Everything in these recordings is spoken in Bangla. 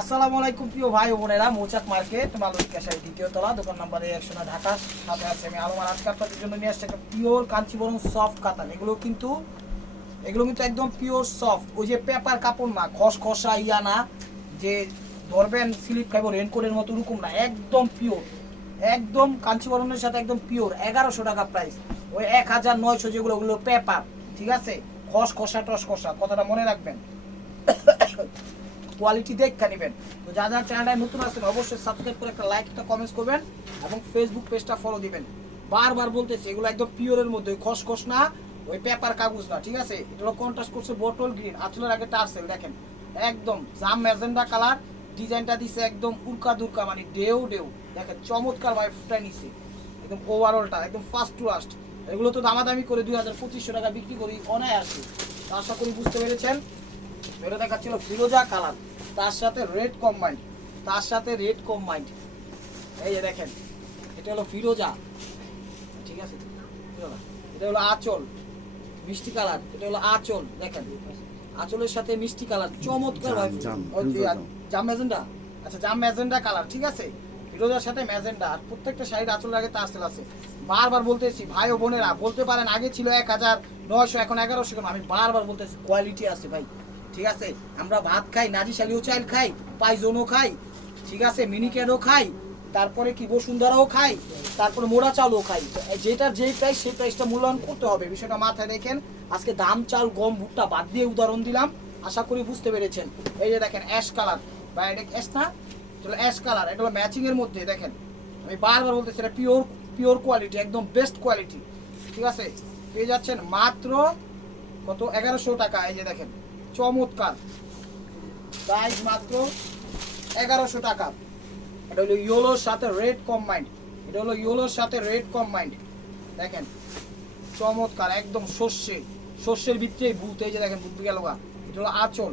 আসসালামু আলাইকুম প্রিয় ভাই বোনেরা, মৌচাক মার্কেট মালুক ক্যাশারি দ্বিতীয় তলা, দোকান নাম্বার একশো না ঢাকা, সাথে আছে আমি আলমার আজকে আপনাদের জন্য নিয়ে আসছি একটা পিওর কাঞ্চিবরম সফট কাতান। এগুলো কিন্তু এগুলো কিন্তু একদম পিওর সফট ওই যে পেপার কাপড় না, খসখসা ইয়া না, যে ধরবেন স্লিপ খাইব রেনকোটের মতো, ওরকম না, একদম পিওর একদম কাঞ্চিবরমের সাথে একদম পিওর এগারোশো টাকা প্রাইস ওই এক হাজার নয়শো যেগুলো, ওগুলো পেপার, ঠিক আছে? খসখসা টসকসা কথাটা মনে রাখবেন। কোয়ালিটি দেখে নেবেন। তো যা যা চ্যানেলটায় নতুন আছেন, অবশ্যই সাবস্ক্রাইব করে একটা লাইক একটা কমেন্টস করবেন এবং ফেসবুক পেজটা ফলো দিবেন। বারবার বলতেছি, এগুলো একদম পিওরের মধ্যে খসখস না, ওই পেপার কাগজ না, ঠিক আছে? এগুলো কন্ট্রাস্ট করছে বোটল গ্রিন আচলের আগে টার্সেল দেখেন? একদম জাম ম্যাজেন্ডা কালার ডিজাইনটা দিছে একদম উল্কা দুর্কা মানে ডেউ ডেউ দেখেন, চমৎকার ভাবে ফুটাই নিছে। একদম ওভারঅলটা একদম ফার্স্ট টু লাস্ট এগুলো তো দামাদামি করে দুই হাজার পঁচিশশো টাকা বিক্রি করি অনায়াসে। আশা করি বুঝতে পেরেছেন। এটা দেখাচ্ছিল ফিরোজা কালার তার সাথে রেড কম্বাইন্ড তার সাথে রেড কম্বাইন্ড এই যে দেখেন এটা হলো ফিরোজা। ঠিক আছে? এটা হলো আঁচল মিষ্টি কালার। এটা হলো আঁচল দেখেন। আঁচলের সাথে মিষ্টি কালার চমৎকার জাম, ম্যাজেন্ডা? আচ্ছা জাম ম্যাজেন্ডা কালার ঠিক আছে? ফিরোজার সাথে ম্যাজেন্ডা আর প্রত্যেকটা শাড়ির আঁচলের আগে তারসেল আছে। বারবার বলতেছি ভাই ও বোনেরা বলতে পারেন আগে ছিল এক হাজার নয়শো এখন এগারোশো কেন আমি বারবার বলতেছি কোয়ালিটি আছে ভাই। ঠিক আছে? আমরা ভাত খাই, নাজি শালিও চাইল খাই পাইজনও খাই, ঠিক আছে? মিনিকেটও খাই, তারপরে কি বসুন্ধরাও খাই, তারপরে মোড়া চালও খাই। তো যেটার যেই প্রাইস সেই প্রাইসটা মূল্যায়ন করতে হবে। বিষয়টা মাথায় রেখেন, আজকে দাম, চাল, গম, ভুট্টা বাদ দিয়ে উদাহরণ দিলাম। আশা করি বুঝতে পেরেছেন। এই যে দেখেন অ্যাশ কালার বা এটা অ্যাশ না? এটা অ্যাশ কালার এটা হলো ম্যাচিং এর মধ্যে, দেখেন। আমি বারবার বলতেছি, এটা পিওর পিওর কোয়ালিটি একদম বেস্ট কোয়ালিটি ঠিক আছে? পেয়ে যাচ্ছেন মাত্র কত? এগারোশো টাকা, এই যে দেখেন। চমৎকার। প্রাইস মাত্র এগারোশো টাকা। এটা হলো ইয়োলোর সাথে রেড কম্বাইন্ড এটা হলো ইয়োলোর সাথে রেড কম্বাইন্ড দেখেন, চমৎকার, একদম শস্যে শস্যের ভিতরে ভূত, এই যে দেখেন ভূত গেল। এটা হলো আঁচল।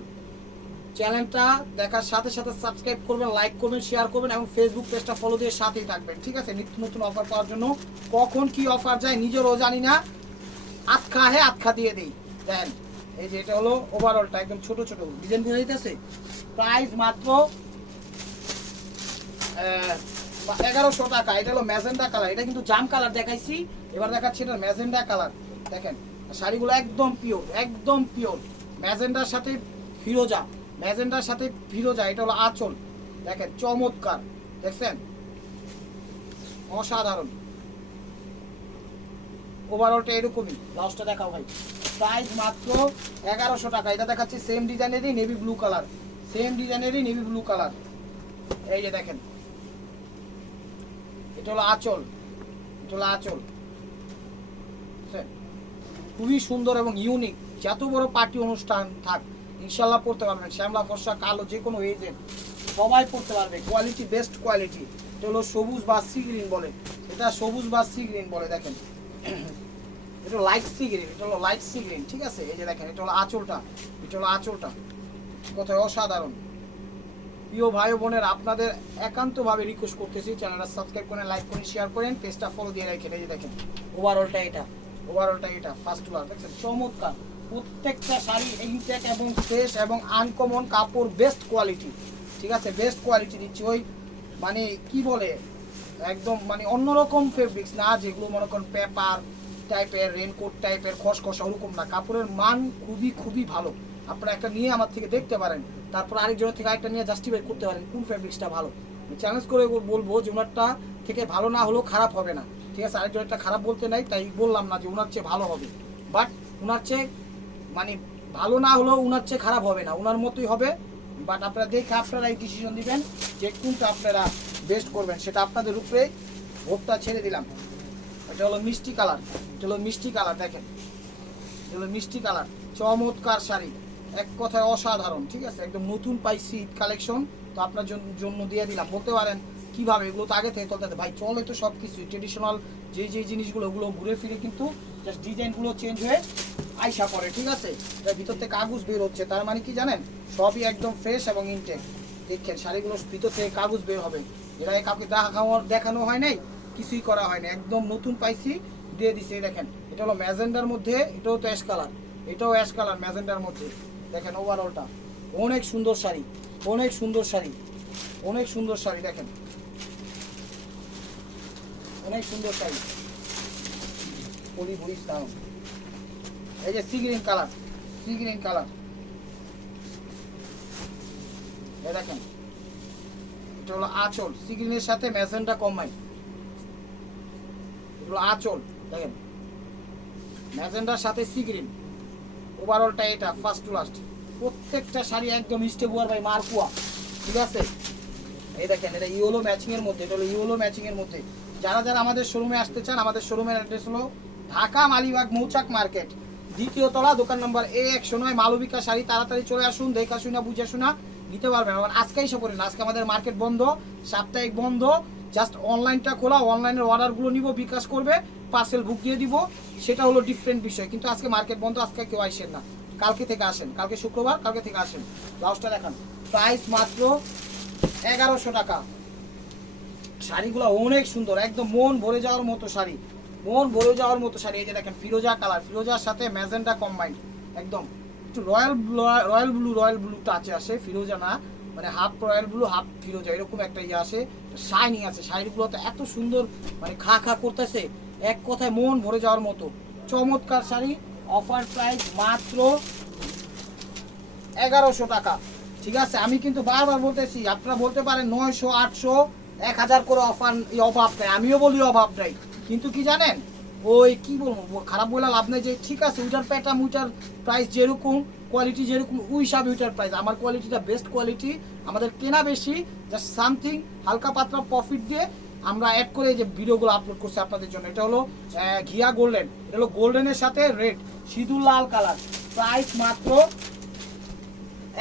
চ্যানেলটা দেখার সাথে সাথে সাবস্ক্রাইব করবেন লাইক করবেন শেয়ার করবেন এবং ফেসবুক পেজটা ফলো দিয়ে সাথেই থাকবেন, ঠিক আছে? নিত্য নতুন অফার পাওয়ার জন্য কখন কি অফার যায় নিজেরও জানি না। আটখা হে আটখা দিয়ে দিই। দেন। এই যে এটা হলো ওভারঅলটা একদম ছোট ছোট। ডিজাইন বোঝা যাইতেছে প্রাইস মাত্র এগারোশো টাকা। এটা হলো ম্যাজেন্ডা কালার। এটা কিন্তু জাম কালার দেখাইছি। এবার দেখাচ্ছি এটা ম্যাজেন্ডা কালার। দেখেন, শাড়িগুলো একদম পিওর একদম পিওর ম্যাজেন্ডার সাথে ফিরোজা, ম্যাজেন্ডার সাথে ফিরোজা। এটা হলো আঁচল। দেখেন, চমৎকার। দেখছেন? অসাধারণ। ওভারঅলটা এরকমই ব্লাউজটা দেখাও ভাই। প্রাইস মাত্র এগারোশো টাকা, এটা দেখাচ্ছি সেম ডিজাইনেরই নেভি ব্লু কালার সেম ডিজাইনেরই নেভি ব্লু কালার এই যে দেখেন, এটা হলো আঁচল, এটা হলো আঁচল? খুবই সুন্দর এবং ইউনিক যত বড় পার্টি অনুষ্ঠান থাক, ইনশাল্লাহ পড়তে পারবেন। শ্যামলা, ফর্সা, কালো, যে কোনো এজের সবাই পড়তে পারবে। কোয়ালিটি বেস্ট কোয়ালিটি এটা হলো সবুজ বা সি গ্রিন বলে। এটা সবুজ বা সি গ্রিন বলে, দেখেন। এটা লাইট সি গ্রিন এটা হলো লাইট সি গ্রিন ঠিক আছে? এই যে দেখেন এটা হলো আঁচলটা এটা হলো আঁচলটা। কোথায় অসাধারণ। প্রিয় ভাই বোনের আপনাদের একান্তভাবে রিকোয়েস্ট করতেছি চ্যানেলটা সাবস্ক্রাইব করেন লাইক করেন শেয়ার করেন পেজটা ফলো দিয়ে রাখেন এই যে দেখেন। ওভারঅলটা এটা। ওভারঅলটা এটা ফার্স্ট ক্লাস দেখছেন? চমৎকার। প্রত্যেকটা শাড়ি ইনটেক এবং ফ্রেশ এবং আনকমন কাপড় বেস্ট কোয়ালিটি ঠিক আছে? বেস্ট কোয়ালিটি দিচ্ছি। ওই মানে কি বলে? একদম মানে অন্যরকম ফেব্রিক্স না যেগুলো মনে করেন পেপার টাইপের রেনকোট টাইপের খসখসা ওরকম না। কাপড়ের মান খুবই খুবই ভালো। আপনারা একটা নিয়ে আমার থেকে দেখতে পারেন। তারপর আরেকজনের থেকে আরেকটা নিয়ে জাস্টিফাই করতে পারেন কোন ফ্যাব্রিক্সটা ভালো। আমি চ্যালেঞ্জ করে বলব যে ওনারটা থেকে ভালো না হলেও খারাপ হবে না। ঠিক আছে আরেকজনেরটা খারাপ বলতে নাই, তাই বললাম না যে ওনার চেয়ে ভালো হবে। বাট ওনার চেয়ে মানে ভালো না হলেও ওনার চেয়ে খারাপ হবে না। ওনার মতোই হবে। বাট আপনারা দেখে আপনারা এই ডিসিশন দিবেন যে কোনটা আপনারা বেস্ট করবেন। সেটা আপনাদের উপরে ভোটটা ছেড়ে দিলাম। এটা হলো মিষ্টি কালার, এটা হলো মিষ্টি কালার, দেখেন। এটা হলো মিষ্টি কালার, চমৎকার শাড়ি, এক কথায় অসাধারণ, ঠিক আছে? একদম নতুন পাইছি ঈদ কালেকশন, তো আপনার জন- জন্য দিয়ে দিলাম। বলতে পারেন, কীভাবে? এগুলো তো আগে থেকে চলতে। ভাই, চলে তো সব কিছুই ট্রেডিশনাল যে যে জিনিসগুলো, ওগুলো ঘুরে ফিরে কিন্তু জাস্ট ডিজাইনগুলো চেঞ্জ হয়ে আইসা পড়ে, ঠিক আছে? এটার ভিতর থেকে কাগজ বের হচ্ছে, তার মানে কি জানেন? সবই একদম ফ্রেশ এবং ইনটেক দেখেন, শাড়িগুলোর ভিতর থেকে কাগজ বের হবে। এই কাউকে দেখানো দেখানো হয় নাই কিছুই করা হয় না একদম নতুন পাইছি, দিয়ে দিছে। দেখেন, এটা হলো ম্যাজেন্ডার মধ্যে, এটাও তো অ্যাশ কালার, এটাও অ্যাশ কালার ম্যাজেন্ডার মধ্যে। দেখেন ওভারঅলটা অনেক সুন্দর শাড়ি, অনেক সুন্দর শাড়ি, অনেক সুন্দর শাড়ি, দেখেন। অনেক সুন্দর শাড়ি। পরি এই যে sea green colour sea green colour. এই দেখেন, এটা হলো আঁচল সি গ্রিনের সাথে ম্যাজেন্টা কম্বাইন এগুলো আঁচল, দেখেন। ম্যাজেন্ডার সাথে সি গ্রিন ওভারঅলটা এটা ফার্স্ট টু লাস্ট প্রত্যেকটা শাড়ি একদম স্টেবুয়ার বাই মারকুয়া। ঠিক আছে? এই দেখেন, এটা ইওলো ম্যাচিং এর মধ্যে, এটা হলো ইওলো ম্যাচিং এর মধ্যে। যারা যারা আমাদের শোরুমে আসতে চান, আমাদের শোরুমের অ্যাড্রেস হলো ঢাকা মালিবাগ মৌচাক মার্কেট। দ্বিতীয় তলা, দোকান নম্বর এ একশো নয়, মালবিকা শাড়ি। তাড়াতাড়ি চলে আসুন, দেখা শুনা, বুঝে শোনা, নিতে পারবেন। আবার আজকে এসে পড়েন আজকে আমাদের মার্কেট বন্ধ, সাপ্তাহিক বন্ধ। জাস্ট অনলাইনটা খোলা অনলাইনের অর্ডারগুলো নিব, বিকাশ করবে পার্সেল বুক দিয়ে দিব, সেটা হলো ডিফারেন্ট বিষয়। কিন্তু আজকে মার্কেট বন্ধ, আজকে কেউ আসেন না। কালকে থেকে আসেন, কালকে শুক্রবার, কালকে থেকে আসেন। ব্লাউজটা দেখান। প্রাইস মাত্র এগারোশো টাকা। শাড়িগুলো অনেক সুন্দর, একদম মন ভরে যাওয়ার মতো শাড়ি। মন ভরে যাওয়ার মতো শাড়ি। এই যে দেখেন, ফিরোজা কালার, ফিরোজার সাথে ম্যাজেন্টা কম্বাইন্ড একদম, একটু royal royal blue royal blue টাচে আসে, ফিরোজা না। মানে হাফ রয়্যাল ব্লু হাফ ফিরোজা এরকম একটা ইয়ে আসে শাইনিং আছে। শাড়িগুলোতে এত সুন্দর মানে খা খা করতেছে, এক কথায় মন ভরে যাওয়ার মতো। চমৎকার শাড়ি অফার প্রাইস মাত্র এগারোশো টাকা। ঠিক আছে? আমি কিন্তু বারবার বলতেছি, আপনারা বলতে পারেন নয়শো, আটশো, এক হাজার করে অফার অভাব নেই। আমিও বলি অভাব নেই। কিন্তু কি জানেন? ওই কি বলব, খারাপ বলে লাভ নেই যে, ঠিক আছে উইটার প্যাটাম উইটার প্রাইস যেরকম কোয়ালিটি যেরকম ওই হিসাবে উইটার প্রাইস আমার কোয়ালিটিটা বেস্ট কোয়ালিটি আমাদের কেনা বেশি জাস্ট সামথিং হালকা পাতলা প্রফিট দিয়ে আমরা অ্যাড করে যে ভিডিওগুলো আপলোড করছি আপনাদের জন্য। এটা হলো ঘিয়া গোল্ডেন এটা হলো গোল্ডেনের সাথে রেড সিঁদুর লাল কালার প্রাইস মাত্র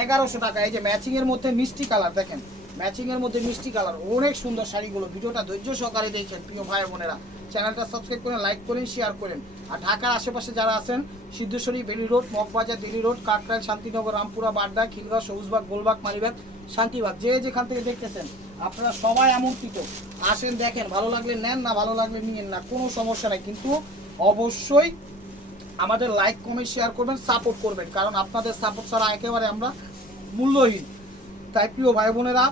এগারোশো টাকা। এই যে ম্যাচিং এর মধ্যে মিষ্টি কালার দেখেন। ম্যাচিং এর মধ্যে মিষ্টি কালার অনেক সুন্দর শাড়িগুলো। ভিডিওটা ধৈর্য সহকারে দেখেন, প্রিয় ভাই বোনেরা। চ্যানেলটা সাবস্ক্রাইব করেন লাইক করেন শেয়ার করেন। আর ঢাকার আশেপাশে যারা আছেন, Siddheswari Bailey road, Moghbazar Delhi road, Kakrail, Shantinagar, Rampura, Badda, Khilgaon, Sabujbagh, Golbagh Malibagh Shantibagh, যে যেখান থেকে দেখতেছেন, আপনারা সবাই আমন্ত্রিত। আসেন, দেখেন, ভালো লাগলে নেন, না ভালো লাগলে নিয়েন না, কোনো সমস্যা নাই। কিন্তু অবশ্যই আমাদের লাইক কমেন্ট শেয়ার করবেন সাপোর্ট করবেন। কারণ আপনাদের সাপোর্ট ছাড়া একেবারে আমরা মূল্যহীন। তাই প্রিয় ভাই বোনেরা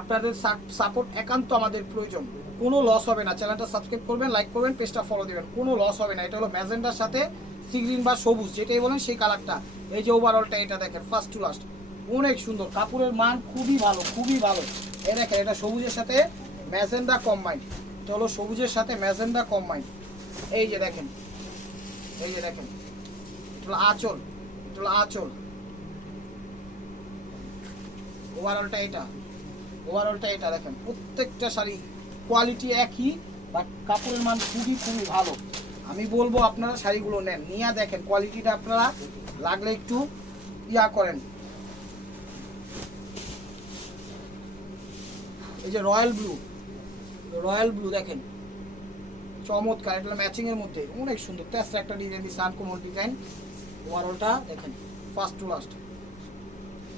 আপনাদের সাপোর্ট একান্ত আমাদের প্রয়োজন। কোনো লস হবে না। চ্যানেলটা সাবস্ক্রাইব করবেন লাইক করবেন পেজটা ফলো দিবেন। কোনো লস হবে না। এটা হলো ম্যাজেন্ডার সাথে সিগ্রিন বা সবুজ, যেটাই বলেন সেই কালারটা এই যে ওভারঅলটা এটা দেখেন ফার্স্ট টু লাস্ট অনেক সুন্দর। কাপড়ের মান খুবই ভালো খুবই ভালো। এই দেখেন, এটা সবুজের সাথে ম্যাজেন্ডা কম্বাইন্ড এটা হলো সবুজের সাথে ম্যাজেন্ডা কম্বাইন্ড এই যে দেখেন, এই যে দেখেন, এটা আঁচল এটা আঁচল। ওভারঅলটা এটা ওভারঅলটা এটা দেখেন, প্রত্যেকটা শাড়ি কোয়ালিটি একই বাট কাপড়ের মান খুবই খুবই ভালো। আমি বলব আপনারা শাড়িগুলো নেন। নিয়ে দেখেন কোয়ালিটিটা আপনারা লাগলে একটু ইয়া করেন। এই যে রয়্যাল ব্লু। রয়্যাল ব্লু দেখেন। চমৎকার এটা ম্যাচিং এর মধ্যে। অনেক সুন্দর, তেসরা একটা ডিজাইন দিচ্ছে আনকমন ডিজাইন ওভারঅলটা দেখেন ফার্স্ট টু লাস্ট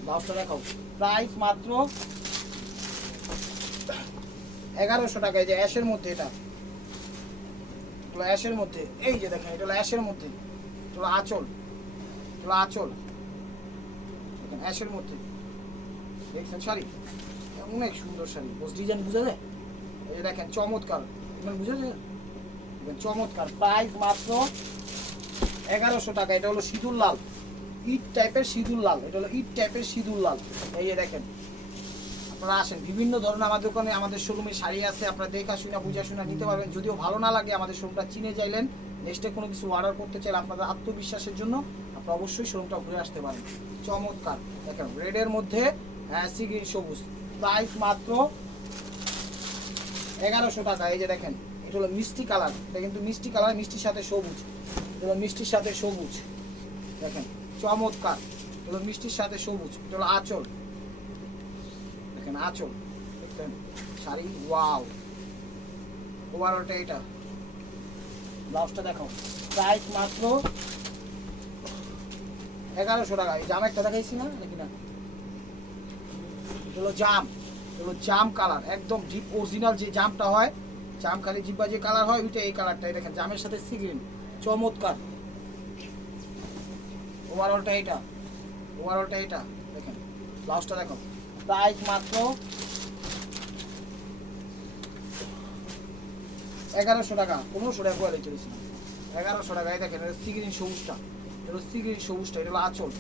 ব্লাউজটা দেখাও। প্রাইস মাত্র এগারোশো টাকা, এই যে অ্যাশের মধ্যে এটা। এগুলো অ্যাশের মধ্যে, এই যে দেখেন এটা হলো অ্যাশের মধ্যে। এটা হলো আঁচল এটা আঁচল। অ্যাশের মধ্যে। দেখছেন শাড়ি? অনেক সুন্দর শাড়ি। বস, ডিজাইন বুঝা যায়? এই দেখেন, চমৎকার। মানে বুঝা যায়? চমৎকার। প্রাইস মাত্র এগারোশো টাকা। এটা হলো সিঁদুর লাল। ইট টাইপের সিঁদুর লাল। এটা হলো ইট টাইপের সিঁদুর লাল। এই যে দেখেন আপনারা আসেন। বিভিন্ন ধরনের আমাদের দোকানে, আমাদের শোরুমে শাড়ি আছে, আপনারা দেখা শুনে, বুঝা শুনে নিতে পারবেন। যদিও ভালো না লাগে আমাদের শোরুমটা চিনে যাইলেন, নেক্সটে কোনো কিছু অর্ডার করতে চাইলে আপনাদের আত্মবিশ্বাসের জন্য আপনারা অবশ্যই শোরুমটা ঘুরে আসতে পারেন। চমৎকার। দেখেন রেডের মধ্যে সি গ্রিন সবুজ। প্রাইস মাত্র এগারোশো টাকা। এই যে দেখেন, এটা হলো মিষ্টি কালার। এটা কিন্তু মিষ্টি কালার, মিষ্টির সাথে সবুজ। এটা হলো মিষ্টির সাথে সবুজ। দেখেন, চমৎকার। এটা হলো মিষ্টির সাথে সবুজ। এটা হলো আঁচল। আঁচল দেখছেন? শাড়ি, ওয়াও। ওভারঅলটা এটা। ব্লাউজটা দেখো, প্রাইস মাত্র এগারোশো টাকা। এই জাম একটা দেখাইছি না নাকি না এটা হলো জাম। এটা হলো জাম কালার, একদম ডিপ অরিজিনাল যে জামটা হয় জাম খালি জিব্বা যে কালার হয়, ওইটা এই কালারটাই। দেখেন, জামের সাথে সিগ্রিন, চমৎকার। ওভারঅলটা এটা ওভারঅলটা এটা, দেখেন। ব্লাউজটা দেখো। প্রাইস মাত্র। এগারোশো টাকা, পনেরোশো টাকা করে চলেছিল এগারোশো টাকা, এই দেখেন, এটা সিগ্রিন সবুজটা। এটা সিগ্রিন সবুজটা, এটা আঁচল।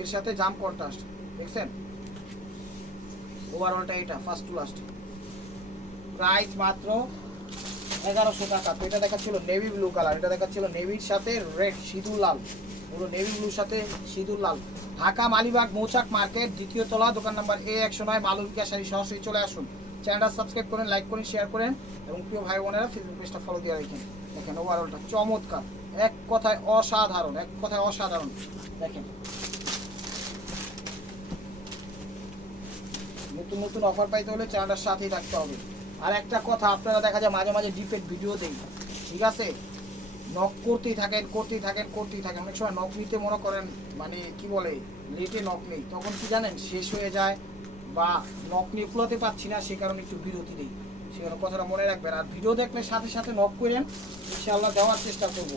এর সাথে জাম কন্ট্রাস্ট, দেখছেন? ওভারঅলটা এটা ফার্স্ট টু লাস্ট প্রাইস মাত্র এগারোশো টাকা। তো এটা দেখাচ্ছিল নেভি ব্লু কালার এটা দেখাচ্ছিল নেভির সাথে রেড সিঁদুর লাল। পুরো নেভি ব্লুর সাথে সিঁদুর লাল। ঢাকা মালিবাগ মৌচাক মার্কেট, দ্বিতীয় তলা, দোকান নাম্বার এ একশো নয় মালুর ক্যাশারি সরাসরি চলে আসুন। চ্যানেলটা সাবস্ক্রাইব করেন, লাইক করেন, শেয়ার করেন এবং প্রিয় ভাই বোনেরা ফেসবুক পেজটা ফলো দিয়ে রাখেন। দেখেন ওভারঅলটা চমৎকার। এক কথায় অসাধারণ, এক কথায় অসাধারণ। দেখেন। নতুন নতুন অফার পাইতে হলে চ্যানেলটার সাথেই থাকতে হবে। আর একটা কথা আপনারা দেখা যায় মাঝে মাঝে ডিপেট ভিডিও দেই। ঠিক আছে? নক করতেই থাকেন করতেই থাকেন করতেই থাকেন। অনেক সময় নক নিতে মনে করেন মানে কি বলে লেটে নক নেই। তখন কি জানেন, শেষ হয়ে যায় বা নক নিয়ে কুলাতে পারছি না, সে কারণে একটু বিরতি নেই। সে কারণে কথাটা মনে রাখবেন। আর ভিডিও দেখলে সাথে সাথে নক করেন, ইনশাআল্লাহ দেওয়ার চেষ্টা করব।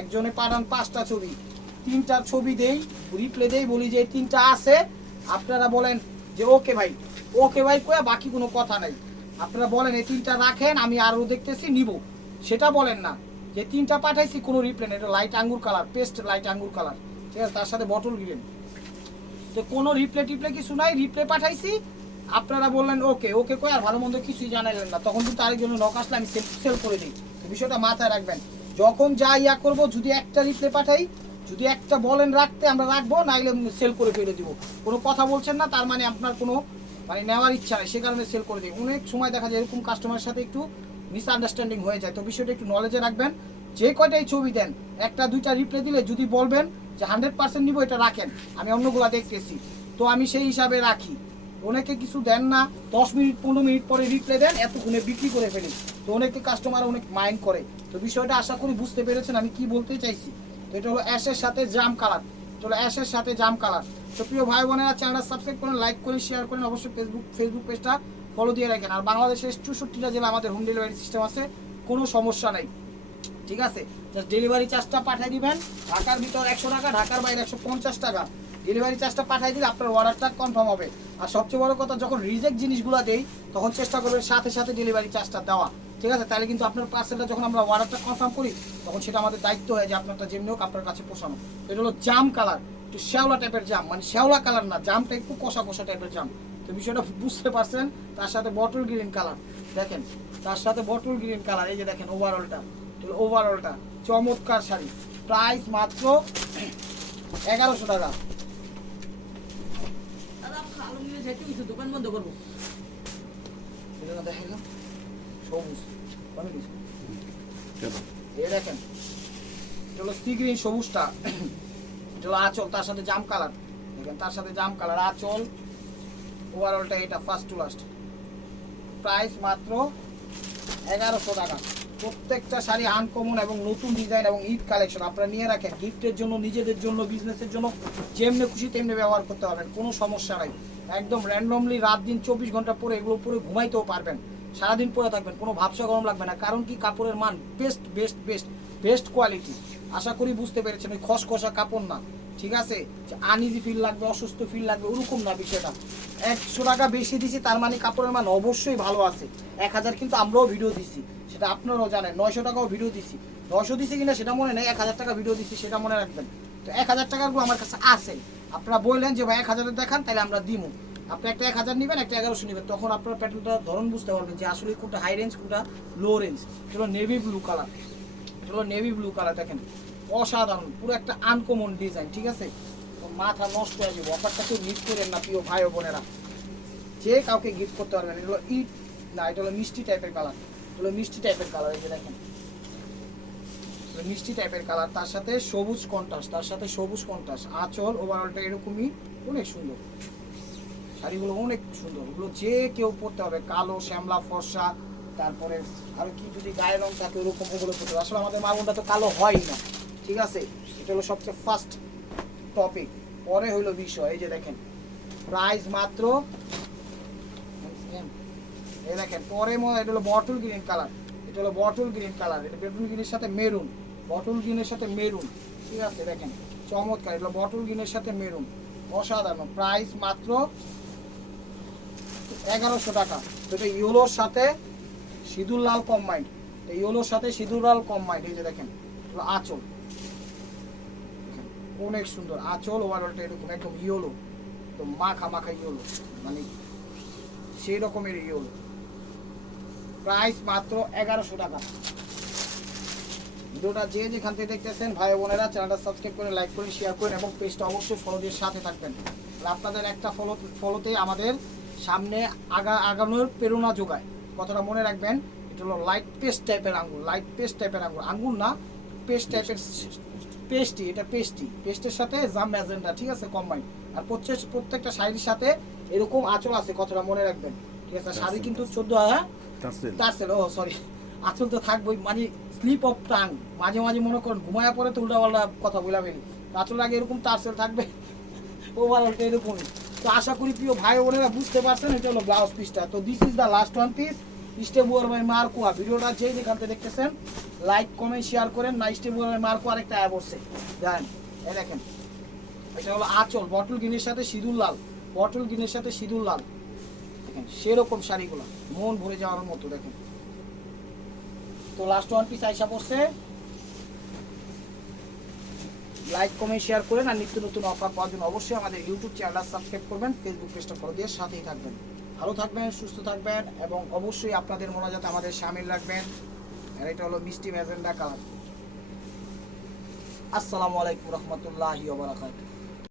একজনে পাঠান পাঁচটা ছবি। তিনটার ছবি দেই রিপ্লে দেই, বলি যে তিনটা আছে। আপনারা বলেন যে, ওকে ভাই ওকে ভাই কয়ে বাকি কোনো কথা নাই। আপনারা বলেন, এই তিনটা রাখেন, আমি আরও দেখতেছি, নিব। সেটা বলেন না। যে তিনটা পাঠাইছি কোনো রিপ্লে নেই এটা লাইট আঙ্গুর কালার পেস্ট লাইট আঙ্গুর কালার ঠিক আছে, তার সাথে বটল গ্রিন তো কোনো রিপ্লে টিপ্লে কিছু নাই রিপ্লে পাঠাইছি। আপনারা বললেন ওকে ওকে কই আর ভালো মন্দ কিছুই জানাইলেন না। তখন কিন্তু আরেকজনের নক আসলে আমি সেল সেল করে দিই। বিষয়টা মাথায় রাখবেন। যখন যা ইয়া করব, যদি একটা রিপ্লে পাঠাই, যদি একটা বলেন রাখতে আমরা রাখব, নাইলে সেল করে ফেলে দিব। কোনো কথা বলছেন না, তার মানে আপনার কোনো মানে নেওয়ার ইচ্ছা নেই, সে কারণে সেল করে দিই। অনেক সময় দেখা যায় এরকম কাস্টমারের সাথে একটু মিসআন্ডারস্ট্যান্ডিং হয়ে যায়। তো বিষয়টা একটু নলেজে রাখবেন। যে কয়টাই ছবি দেন, একটা, দুইটা রিপ্লে দিলে যদি বলবেন যে হান্ড্রেড পার্সেন্ট নিবো, এটা রাখেন। আমি অন্যগুলা দেখতেছি। তো আমি সেই হিসাবে রাখি। অনেকে কিছু দেন না, দশ মিনিট, পনেরো মিনিট পরে রিপ্লে দেন, এতক্ষণে বিক্রি করে ফেলি। তো অনেকে কাস্টমার অনেক মাইন্ড করে। তো বিষয়টা আশা করি বুঝতে পেরেছেন, আমি কি বলতে চাইছি? তো এটা হলো অ্যাশের সাথে জাম কালার হলো অ্যাশের সাথে জাম কালার তো প্রিয় ভাই বোনেরা চ্যানেলটা সাবস্ক্রাইব করেন লাইক করেন শেয়ার করেন। অবশ্যই ফেসবুক ফেসবুক পেজটা ফলো দিয়ে রাখেন। আর বাংলাদেশের চৌষট্টিটা জেলা আমাদের হোম ডেলিভারি সিস্টেম আছে, কোনো সমস্যা নেই। ঠিক আছে? ডেলিভারি চার্জটা পাঠিয়ে দিবেন। ঢাকার ভিতর একশো টাকা, ঢাকার বাইরে একশো পঞ্চাশ টাকা। ডেলিভারি চার্জটা পাঠিয়ে দিলে আপনার অর্ডারটা কনফার্ম হবে। আর সবচেয়ে বড় কথা, যখন রিজেক্ট জিনিসগুলো দেই, তখন চেষ্টা করবেন সাথে সাথে ডেলিভারি চার্জটা দেওয়া। ঠিক আছে? তাহলে কিন্তু আপনার পার্সেলটা যখন আমরা অর্ডারটা কনফার্ম করি, তখন সেটা আমাদের দায়িত্ব হয় যে আপনারটা যেমনি হোক আপনার কাছে পৌঁছানো। এটা হলো জাম কালার একটু শ্যাওলা টাইপের জাম মানে শ্যাওলা কালার না জামটা একটু কষা কষা টাইপের জাম তো বিষয়টা বুঝতে পারছেন তার সাথে বটল গ্রিন কালার দেখেন তার সাথে বটল গ্রিন কালার এই যে দেখেন ওভারঅলটা ওভারঅলটা চমৎকার শাড়ি। প্রাইস মাত্র এগারোশো টাকা। দাদা আপনার আলমগীরে যাইতে গেছে দোকান বন্ধ করব। এটা সবুজ এই দেখেন সি গ্রিন সবুজটা। আঁচল তার সাথে জাম কালার দেখেন তার সাথে জাম কালার আঁচল। ওভারঅলটা এটা ফার্স্ট টু লাস্ট প্রাইস মাত্র এগারোশো টাকা। প্রত্যেকটা শাড়ি আনকমন এবং নতুন ডিজাইন এবং ঈদ কালেকশন আপনারা নিয়ে রাখেন। গিফটের জন্য, নিজেদের জন্য বিজনেসের জন্য, যেমনি খুশি তেমনি ব্যবহার করতে পারবেন। কোনো সমস্যা নাই। একদম র্যান্ডমলি রাত দিন চব্বিশ ঘণ্টা পরে এগুলো পরে ঘুমাইতেও পারবেন। সারাদিন পরে থাকবেন। কোনো ভাবসা গরম লাগবে না। কারণ কি? কাপড়ের মান best best best best quality আশা করি বুঝতে পেরেছেন। ওই খসখসা কাপড় না। ঠিক আছে? আনইজি ফিল লাগবে, অসুস্থ ফিল লাগবে, ওরকম না বিষয়টা। একশো টাকা বেশি দিছি, তার মানে কাপড়ের মান অবশ্যই ভালো আছে। এক হাজার কিন্তু আমরাও ভিডিও দিছি। সেটা আপনারাও জানেন, নয়শো টাকাও ভিডিও দিছি। নয়শো দিছি কিনা সেটা মনে নেই, এক হাজার টাকা ভিডিও দিছি, সেটা মনে রাখবেন। তো এক হাজার টাকারগুলো আমার কাছে আছে। আপনারা বললেন যে, ভাই, এক হাজারের দেখান, তাহলে আমরা দিমু। আপনি একটা এক হাজার নেবেন, একটা এগারোশো নেবেন। তখন আপনার প্যাটার্নটা ধরন বুঝতে পারবেন যে, আসলে কোনটা হাই রেঞ্জ কোনটা লো রেঞ্জ এটা নেভি ব্লু কালার এটা নেভি ব্লু কালার দেখেন। অসাধারণ, পুরো একটা আনকমন ডিজাইন ঠিক আছে? মাথা নষ্ট হয়ে যাবে, অফারটা কেউ মিস করেন না, প্রিয় ভাই বোনেরা। যে কাউকে গিফট করতে পারবেন, এটা হলো ইট না, এটা হলো মিষ্টি টাইপের কালার এটা হলো মিষ্টি টাইপের কালার এই যে দেখেন। মিষ্টি টাইপের কালার তার সাথে সবুজ কন্ট্রাস্ট তার সাথে সবুজ কন্ট্রাস্ট আঁচল ওভারঅলটা এরকমই, অনেক সুন্দর। শাড়িগুলো অনেক সুন্দর, ওগুলো যে কেউ পরতে হবে কালো, শ্যামলা, ফর্সা, তারপরে আর কি যদি গায়ের রং থাকে, ওরকম ওগুলো পরতে হবে আসলে আমাদের মা তো কালো হয় না। ঠিক আছে? এটা হলো সবচেয়ে ফার্স্ট টপিক পরে হলো বিষয়, এই যে দেখেন। প্রাইস মাত্র এই দেখেন, পরে এটা হলো বটল গ্রিন কালার এটা হলো বটল গ্রিন কালার এটা বটল গ্রিনের সাথে মেরুন বটল গ্রিনের সাথে মেরুন ঠিক আছে, দেখেন। চমৎকার, এটা বটল গ্রিনের সাথে মেরুন অসাধারণ। প্রাইস মাত্র এগারোশো টাকা। এটা ইউলোর সাথে সিঁদুর লাল কম্বাইন্ড ইউলোর সাথে সিঁদুর লাল কম্বাইন্ড এই যে দেখেন। আঁচল। অনেক সুন্দর, আঁচল ওভারঅলটা এরকম, একদম ইয়েলো তো মাখা মাখা ইয়েলো মানে সেই রকমের ইয়েলো প্রাইস মাত্র এগারোশো টাকা। ভিডিওটা যে যেখান থেকে দেখতেছেন, ভাই বোনেরা, চ্যানেলটা সাবস্ক্রাইব করে লাইক করে শেয়ার করেন এবং পেজটা অবশ্যই ফলো দিয়ে সাথে থাকবেন। আর আপনাদের একটা ফলো ফলোতে আমাদের সামনে আগা, আগানোর প্রেরণা যোগায়। কথাটা মনে রাখবেন, এটা হলো লাইট পেস্ট টাইপের আঙ্গুর লাইট পেস্ট টাইপের আঙ্গুর। আঙ্গুর না পেস্ট টাইপের পেস্টি এটা পেস্টি। পেস্টের সাথে জাম ম্যাজেন্ডা ঠিক আছে কম্বাইন আর প্রত্যেক প্রত্যেকটা শাড়ির সাথে এরকম আঁচল আছে কথাটা মনে রাখবেন। ঠিক আছে শাড়ি কিন্তু চোদ্দ হ্যাঁ? টার্সেল টার্সেল ও সরি আঁচল তো থাকবোই মানে স্লিপ অফ টাং মাঝে মাঝে মনে করেন ঘুমায়া পরে তো উল্টাপাল্টা কথা বলা ফেলি আঁচল আগে এরকম টার্সেল থাকবে। ওভারঅলটা এরকমই। তো আশা করি প্রিয় ভাই বোনেরা বুঝতে পারছেন এটা হলো ব্লাউজ পিসটা তো this is the last one piece স্টেবুয়ার বাই মার্কোয়া ভিডিওটা যেই যেখান থেকে দেখতেছেন লাইক কমেন্ট শেয়ার করেন। না স্টেবুয়ার বাই মার্কো আরেকটা অ্যাপ বসছে জানেন এই দেখেন। এটা হলো আঁচল বটল গিনের সাথে সিঁদুর লাল। বটল গিনের সাথে সিঁদুর লাল। দেখেন, সেরকম শাড়িগুলো। মন ভরে যাওয়ার মতো, দেখেন। তো লাস্ট ওয়ান পিস আইসা পড়ছে। লাইক কমেন্ট শেয়ার করেন। আর নিত্য নতুন অফার পাওয়ার জন্য অবশ্যই আমাদের ইউটিউব চ্যানেলটা সাবস্ক্রাইব করবেন। ফেসবুক পেজটা ফলো দিয়ে সাথেই থাকবেন। ভালো থাকবেন, সুস্থ থাকবেন এবং অবশ্যই আপনাদের মোনাজাত আমাদের সামিল রাখবেন। আর এটা হলো মিষ্টি ম্যাজেন্ডা কালার। আসসালামু আলাইকুম রহমতুল্লাহি ওয়া বারাকাতুহু।